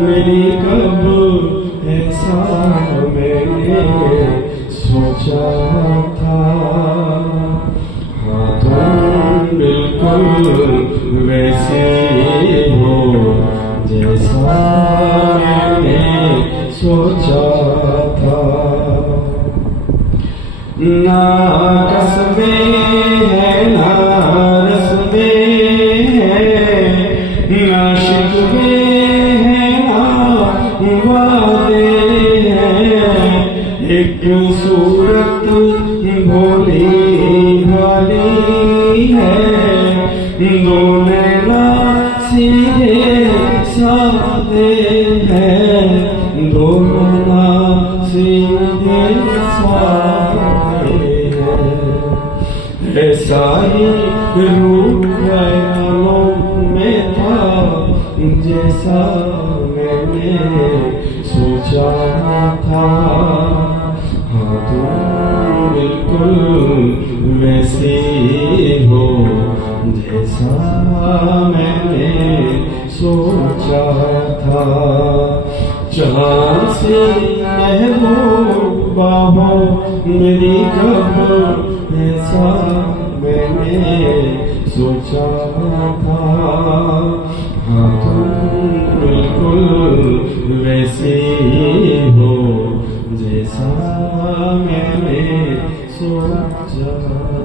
मेरी कब ऐसा मैंने सोचा था। हाँ तुम बिल्कुल वैसे हो जैसा मैंने सोचा था। ना कसबे है ना रस्मे है, ना शिकवे है ना वादे हैं। एक सूरत भोली भाली है, दो नैना सीधे साधे हैं, दो नैना सीधे साधे हैं। ऐसा ही रूप ख्यालों में था जैसा मैंने सोचा था। हाँ तुम बिल्कुल वैसे हो जैसा मैंने सोचा था। चाँद से महबूबा हो मेरी कब ऐसा मैंने सोचा था। हाँ तुम बिल्कुल वैसे हो जैसा मैंने सोचा।